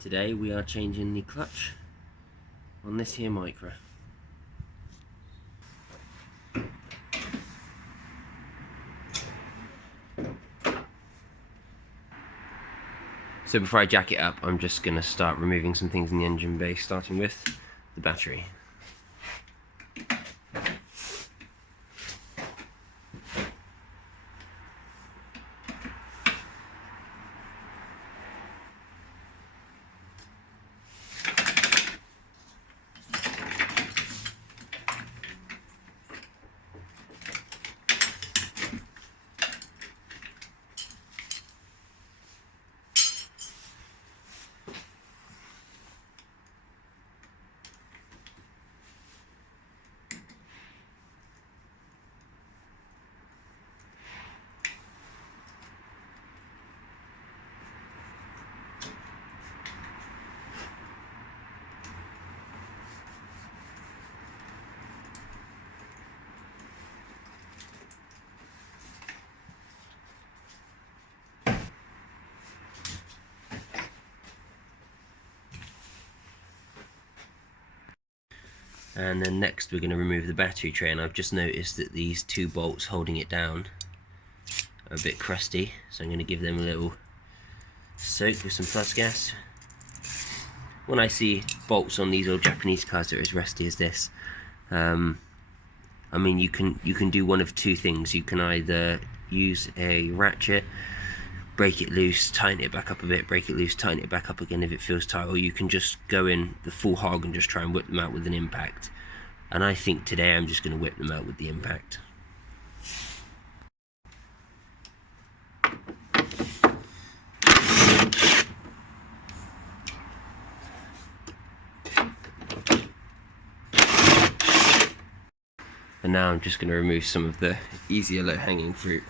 Today we are changing the clutch on this here Micra. So before I jack it up, I'm just going to start removing some things in the engine bay, starting with the battery. And then next we're going to remove the battery tray, and I've just noticed that these two bolts holding it down are a bit crusty, so I'm going to give them a little soak with some plus gas. When I see bolts on these old Japanese cars that are as rusty as this, I mean you can do one of two things. You can either use a ratchet, break it loose, tighten it back up a bit, break it loose, tighten it back up again if it feels tight, or you can just go in the full hog and just try and whip them out with an impact. And I think today I'm just going to whip them out with the impact. And now I'm just going to remove some of the easier low-hanging fruit.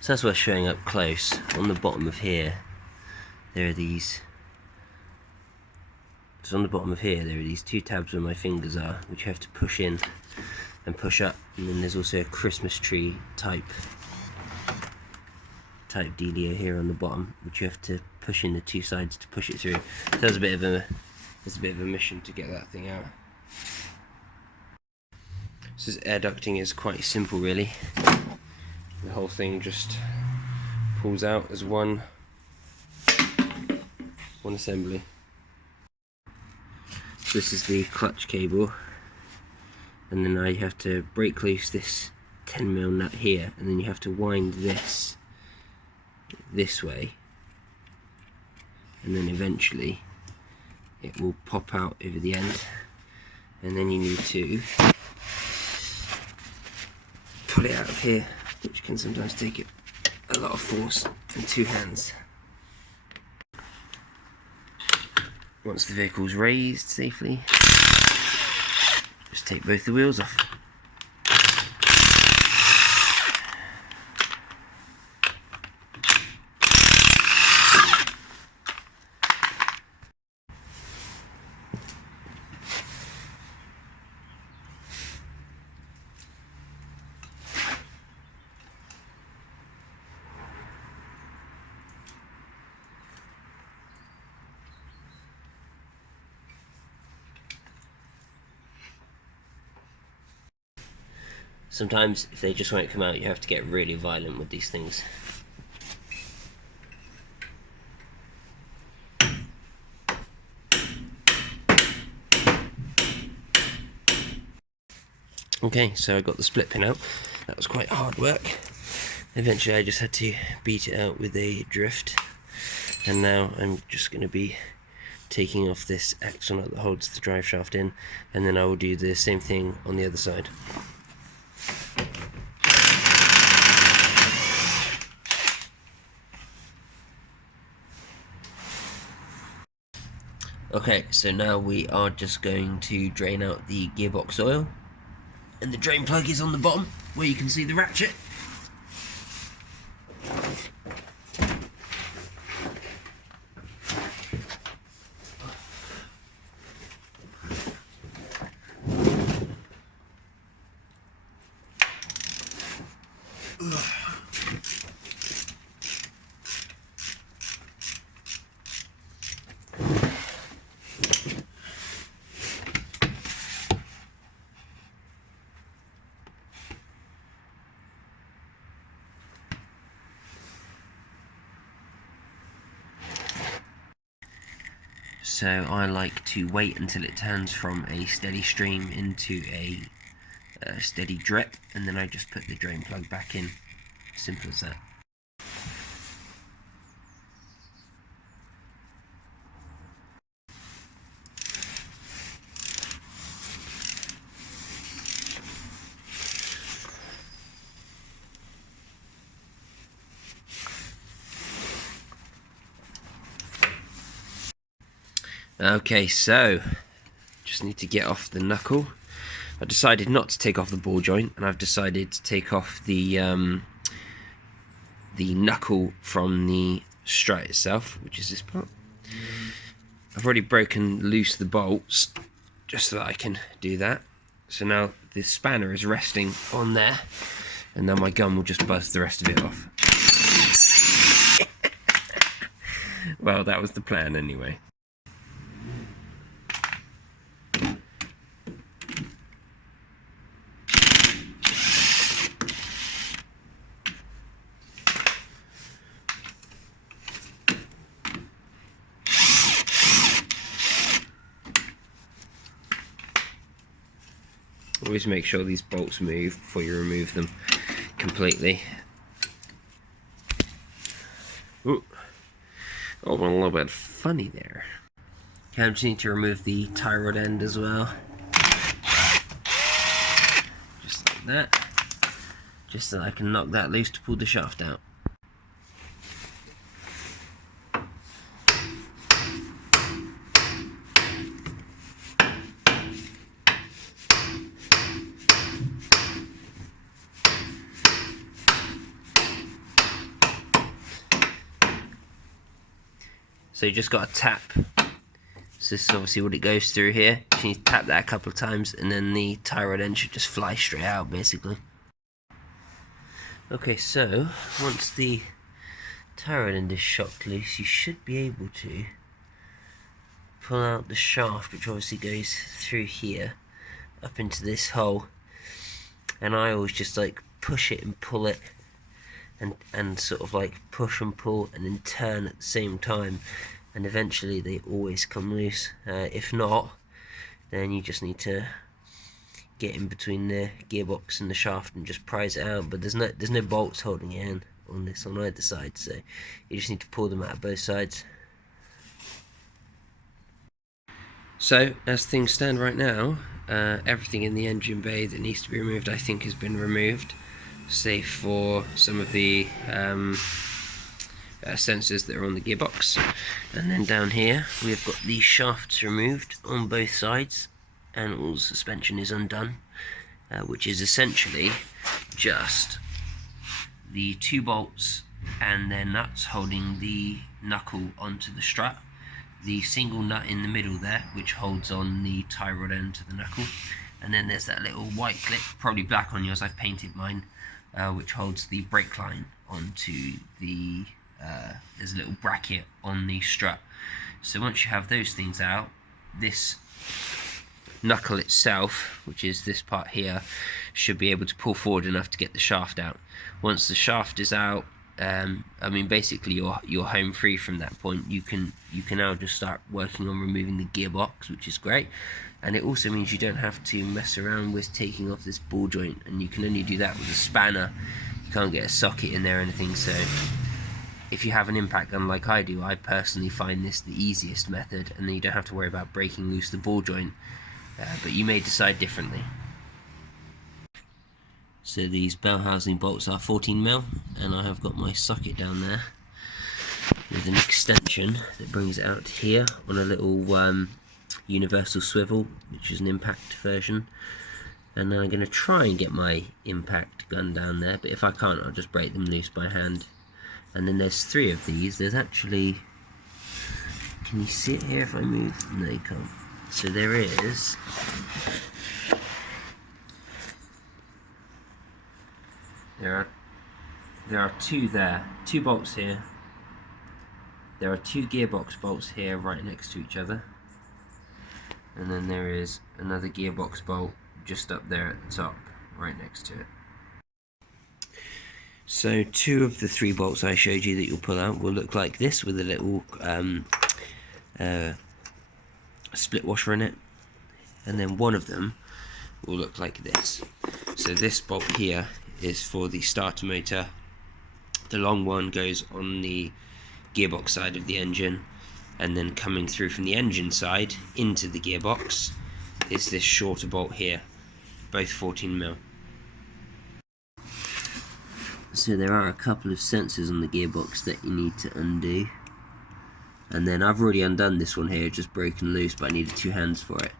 So that's worth showing up close. On the bottom of here, there are these. So on the bottom of here, there are these two tabs where my fingers are, which you have to push in and push up. And then there's also a Christmas tree type dealio here on the bottom, which you have to push in the two sides to push it through. So there's a bit of a mission to get that thing out. So this air ducting is quite simple, really. The whole thing just pulls out as one assembly. So this is the clutch cable, and then now you have to break loose this 10mm nut here, and then you have to wind this way, and then eventually it will pop out over the end, and then you need to pull it out of here, which can sometimes take a lot of force and two hands. Once the vehicle's raised safely, just take both the wheels off. Sometimes, if they just won't come out, you have to get really violent with these things. Okay, so I got the split pin out. That was quite hard work. Eventually I just had to beat it out with a drift. And now I'm just going to be taking off this axle nut that holds the drive shaft in, and then I will do the same thing on the other side. Okay, so now we are just going to drain out the gearbox oil, and the drain plug is on the bottom where you can see the ratchet. So I like to wait until it turns from a steady stream into a steady drip, and then I just put the drain plug back in. Simple as that. Okay, so just need to get off the knuckle. I decided not to take off the ball joint, and I've decided to take off the knuckle from the strut itself, which is this part. I've already broken loose the bolts just so that I can do that. So now the spanner is resting on there, and then my gun will just buzz the rest of it off. Well, that was the plan anyway. Always make sure these bolts move before you remove them completely. Ooh. Oh, went a little bit funny there. Okay, I just need to remove the tie rod end as well. Just like that. Just so I can knock that loose to pull the shaft out. So you just got to tap. So this is obviously what it goes through here. You need to tap that a couple of times, and then the tie rod end should just fly straight out, basically. Okay, so once the tie rod end is shocked loose, you should be able to pull out the shaft, which obviously goes through here up into this hole. And I always just like push it and pull it, and sort of like push and pull and then turn at the same time, and eventually they always come loose. If not, then you just need to get in between the gearbox and the shaft and just prise it out. But there's no bolts holding it in on this on either side, so you just need to pull them out of both sides. So as things stand right now, everything in the engine bay that needs to be removed I think has been removed, save for some of the sensors that are on the gearbox. And then down here we've got the shafts removed on both sides, and all the suspension is undone, which is essentially just the 2 bolts and their nuts holding the knuckle onto the strut, the single nut in the middle there which holds on the tie rod end to the knuckle, and then there's that little white clip, probably black on yours, I've painted mine, which holds the brake line onto the there's a little bracket on the strut. So once you have those things out, this knuckle itself, which is this part here, should be able to pull forward enough to get the shaft out. Once the shaft is out, I mean basically you're home free from that point. You can now just start working on removing the gearbox, which is great, and it also means you don't have to mess around with taking off this ball joint, and you can only do that with a spanner. You can't get a socket in there or anything. So if you have an impact gun like I do, I personally find this the easiest method, and then you don't have to worry about breaking loose the ball joint, but you may decide differently. So these bell housing bolts are 14mm, and I have got my socket down there. with an extension that brings it out here on a little universal swivel, which is an impact version. And then I'm going to try and get my impact gun down there, but if I can't, I'll just break them loose by hand. And then there's 3 of these. There's actually, can you see it here if I move? No, you can't. So there are 2 there, 2 bolts here. There are 2 gearbox bolts here right next to each other. And then there is another gearbox bolt just up there at the top, right next to it. So 2 of the 3 bolts I showed you that you'll pull out will look like this, with a little split washer in it, and then one of them will look like this. So this bolt here is for the starter motor. The long one goes on the gearbox side of the engine, and then coming through from the engine side into the gearbox is this shorter bolt here, both 14mm. So there are a couple of sensors on the gearbox that you need to undo, and then I've already undone this one here, just broken loose, but I needed 2 hands for it.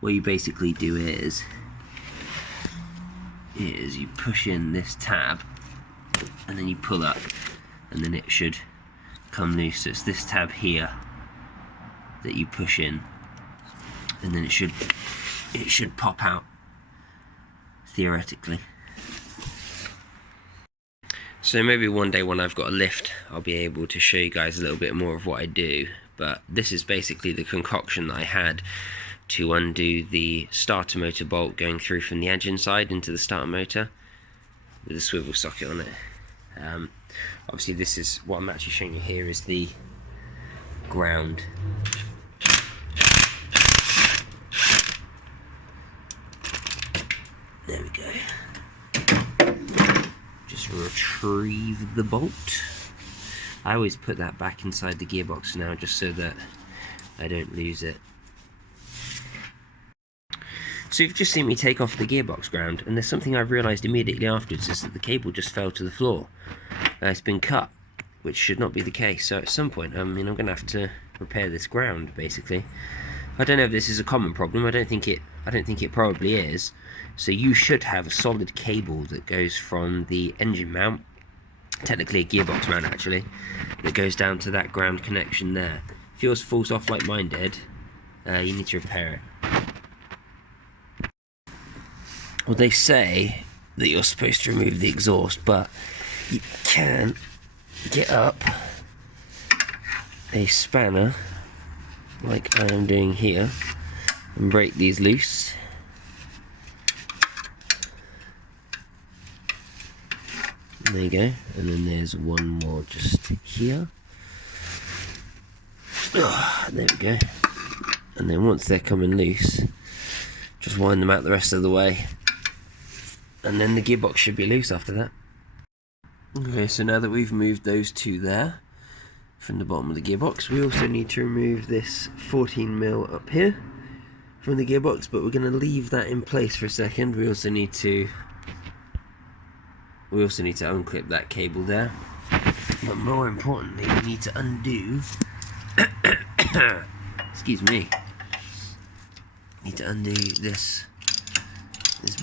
What you basically do is you push in this tab and then you pull up, and then it should come loose. So it's this tab here that you push in, and then it should pop out, theoretically. So maybe one day when I've got a lift, I'll be able to show you guys a little bit more of what I do, but this is basically the concoction that I had to undo the starter motor bolt going through from the engine side into the starter motor with a swivel socket on it. Obviously this is what I'm actually showing you here is the ground. There we go. Just retrieve the bolt. I always put that back inside the gearbox now, just so that I don't lose it. So you've just seen me take off the gearbox ground, and there's something I've realised immediately afterwards, is that the cable just fell to the floor. It's been cut, which should not be the case. So at some point, I'm going to have to repair this ground, basically. I don't know if this is a common problem. I don't think it probably is. So you should have a solid cable that goes from the engine mount, technically a gearbox mount actually, that goes down to that ground connection there. If yours falls off like mine did, you need to repair it. Well, they say that you're supposed to remove the exhaust, but you can get up a spanner like I am doing here and break these loose. There you go, and then there's one more just here. Oh, there we go. And then once they're coming loose, just wind them out the rest of the way, and then the gearbox should be loose after that. Okay, so now that we've moved those 2 there from the bottom of the gearbox, we also need to remove this 14mm up here from the gearbox, but we're going to leave that in place for a second. We also need to unclip that cable there, but more importantly we need to undo excuse me, need to undo this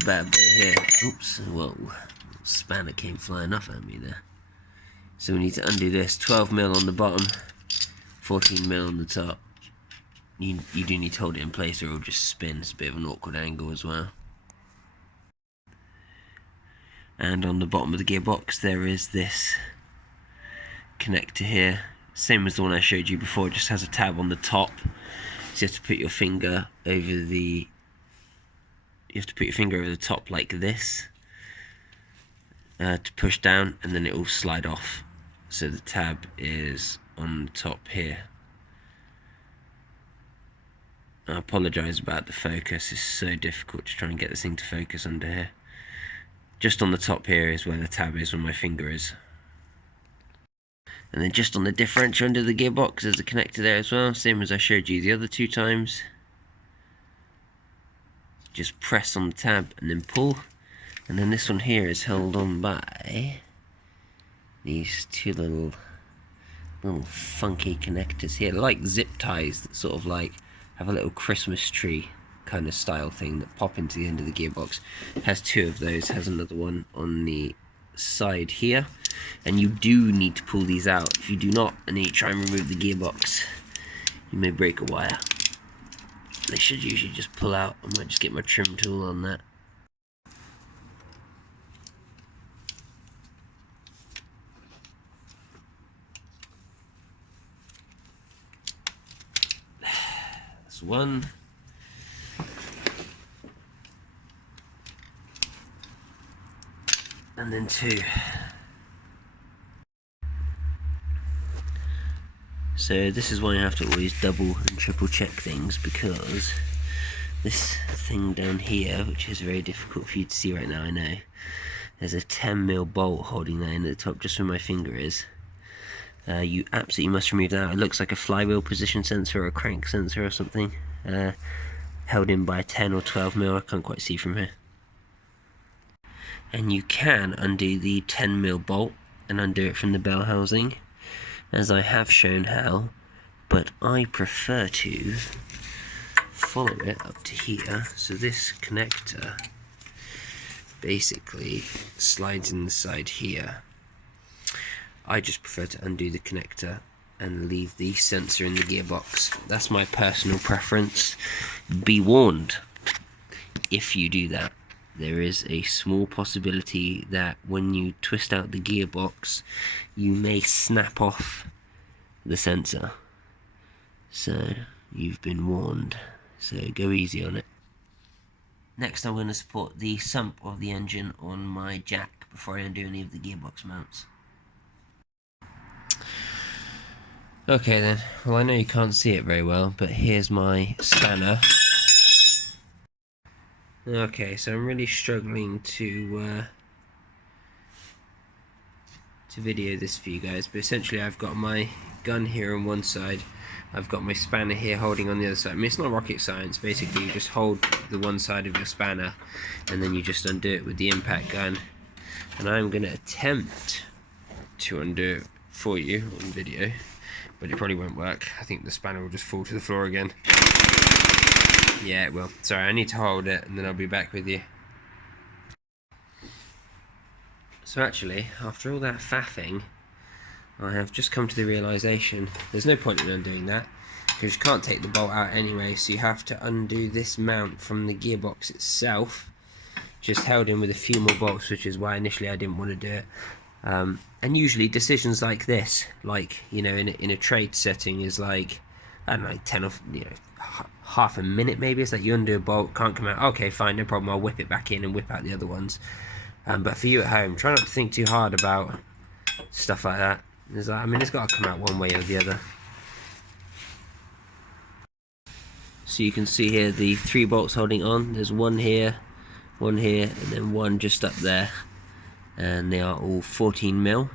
bad boy here. Oops, whoa, spanner came flying off at me there. So we need to undo this, 12mm on the bottom, 14mm on the top. You do need to hold it in place or it'll just spin. It's a bit of an awkward angle as well. And on the bottom of the gearbox there is this connector here, same as the one I showed you before. It just has a tab on the top, so you have to put your finger over the top like this to push down, and then it will slide off. So the tab is on the top here. I apologise about the focus, it's so difficult to try and get this thing to focus under here. Just on the top here is where the tab is, where my finger is. And then just on the differential under the gearbox there's a connector there as well, same as I showed you the other 2 times. Just press on the tab and then pull, and then this one here is held on by these 2 little little funky connectors here, like zip ties that sort of like have a little Christmas tree kind of style thing that pop into the end of the gearbox. It has two of those, has another one on the side here, and you do need to pull these out. If you do not, and you try and remove the gearbox, you may break a wire. They should usually just pull out. I might just get my trim tool on that. That's one. And then two. So this is why you have to always double and triple check things, because this thing down here, which is very difficult for you to see right now, I know, there's a 10mm bolt holding that in at the top just where my finger is. You absolutely must remove that. It looks like a flywheel position sensor or a crank sensor or something, held in by a 10 or 12mm, I can't quite see from here. And you can undo the 10mm bolt and undo it from the bell housing, as I have shown how, but I prefer to follow it up to here. So this connector basically slides in the side here. I just prefer to undo the connector and leave the sensor in the gearbox. That's my personal preference. Be warned, if you do that, there is a small possibility that when you twist out the gearbox, you may snap off the sensor. So you've been warned, so go easy on it. Next I'm going to support the sump of the engine on my jack before I undo any of the gearbox mounts. Okay then, well I know you can't see it very well, but here's my spanner. Okay, so I'm really struggling to video this for you guys, but essentially I've got my gun here on one side, I've got my spanner here holding on the other side. I mean, it's not rocket science. Basically you just hold the one side of your spanner and then you just undo it with the impact gun, and I'm going to attempt to undo it for you on video, but it probably won't work. I think the spanner will just fall to the floor again. Yeah, it will. Sorry, I need to hold it and then I'll be back with you. So actually, after all that faffing, I have just come to the realisation there's no point in undoing that, because you can't take the bolt out anyway, so you have to undo this mount from the gearbox itself, just held in with a few more bolts, which is why initially I didn't want to do it. And usually decisions like this, like, you know, in a trade setting, is like, I don't know, like 10 or, you know, half a minute maybe. It's like you undo a bolt, can't come out, okay fine, no problem, I'll whip it back in and whip out the other ones. But for you at home, try not to think too hard about stuff like that. Like, I mean, it's got to come out one way or the other. So you can see here the 3 bolts holding on. There's one here, and then one just up there, and they are all 14mm.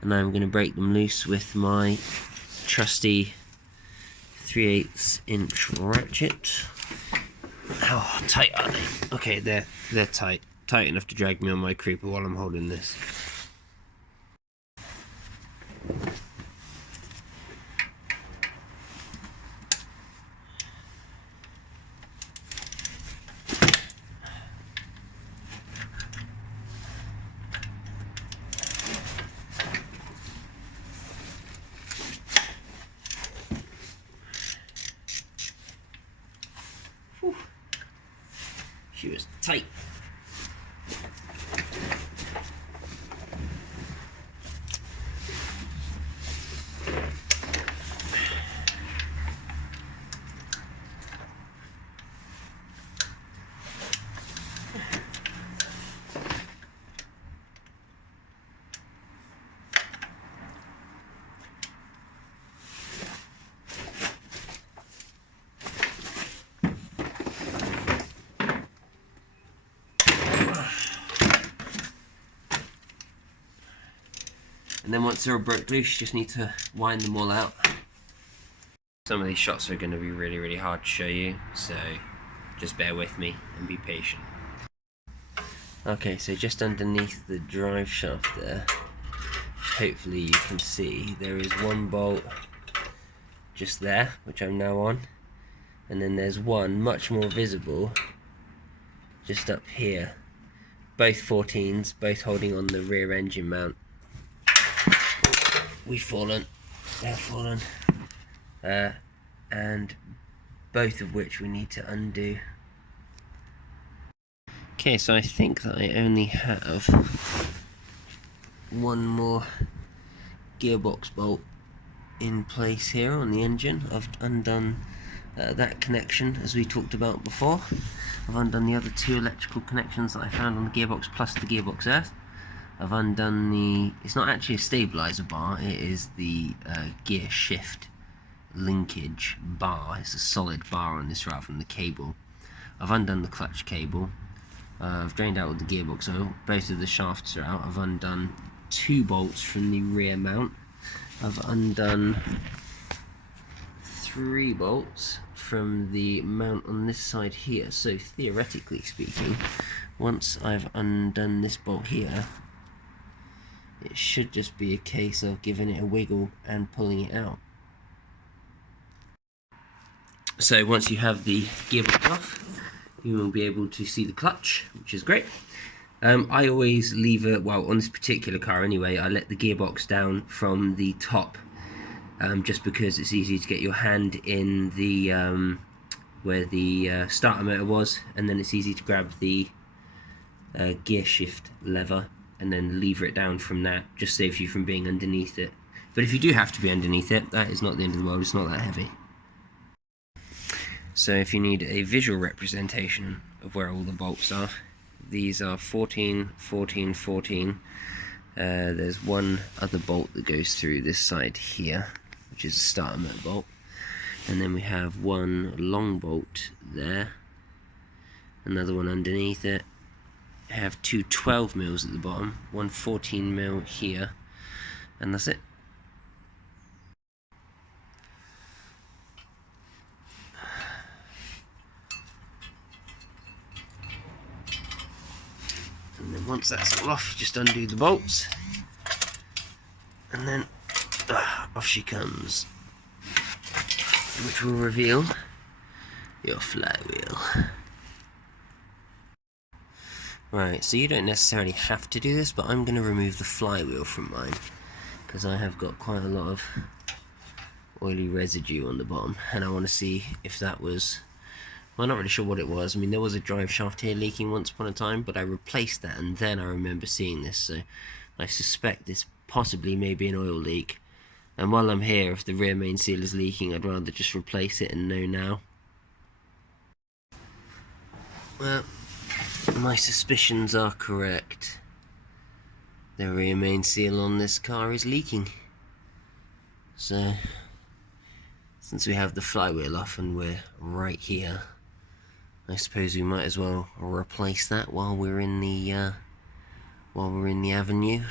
And I'm going to break them loose with my trusty 3/8 inch ratchet. How tight are they? Okay, they're tight enough to drag me on my creeper while I'm holding this. Whew. She was tight. And then once they're all broke loose, you just need to wind them all out. Some of these shots are going to be really hard to show you, so just bear with me and be patient. Okay, so just underneath the drive shaft there, hopefully you can see there is one bolt just there, which I'm now on, and then there's one much more visible just up here. Both 14s, both holding on the rear engine mount. We've fallen, they're fallen, and both of which we need to undo. Okay, so I think that I only have one more gearbox bolt in place here on the engine. I've undone that connection as we talked about before. I've undone the other two electrical connections that I found on the gearbox plus the gearbox earth. I've undone the, it's not actually a stabilizer bar, it is the gear shift linkage bar. It's a solid bar on this rather than the cable. I've undone the clutch cable. I've drained out all the gearbox oil. Both of the shafts are out. I've undone 2 bolts from the rear mount. I've undone 3 bolts from the mount on this side here. So theoretically speaking, once I've undone this bolt here, it should just be a case of giving it a wiggle and pulling it out. So once you have the gearbox off, you will be able to see the clutch, which is great. I always leave it, well, on this particular car anyway, I let the gearbox down from the top, just because it's easy to get your hand in the where the starter motor was, and then it's easy to grab the gear shift lever and then lever it down from that. Just saves you from being underneath it. But if you do have to be underneath it, that is not the end of the world, it's not that heavy. So if you need a visual representation of where all the bolts are, these are 14, 14, 14. There's one other bolt that goes through this side here, which is a starter motor bolt. And then we have one long bolt there, another one underneath it. I have 2 12 mils at the bottom, one 14 mil here, and that's it. And then once that's all off, just undo the bolts, and then off she comes, which will reveal your flywheel. Right, so you don't necessarily have to do this, but I'm going to remove the flywheel from mine, because I have got quite a lot of oily residue on the bottom, and I want to see if that was, well, I'm not really sure what it was. I mean, there was a drive shaft here leaking once upon a time, but I replaced that, and then I remember seeing this, so I suspect this possibly may be an oil leak. And while I'm here, if the rear main seal is leaking, I'd rather just replace it and know now. Well, my suspicions are correct. The rear main seal on this car is leaking. So, since we have the flywheel off and we're right here, I suppose we might as well replace that while we're in the avenue.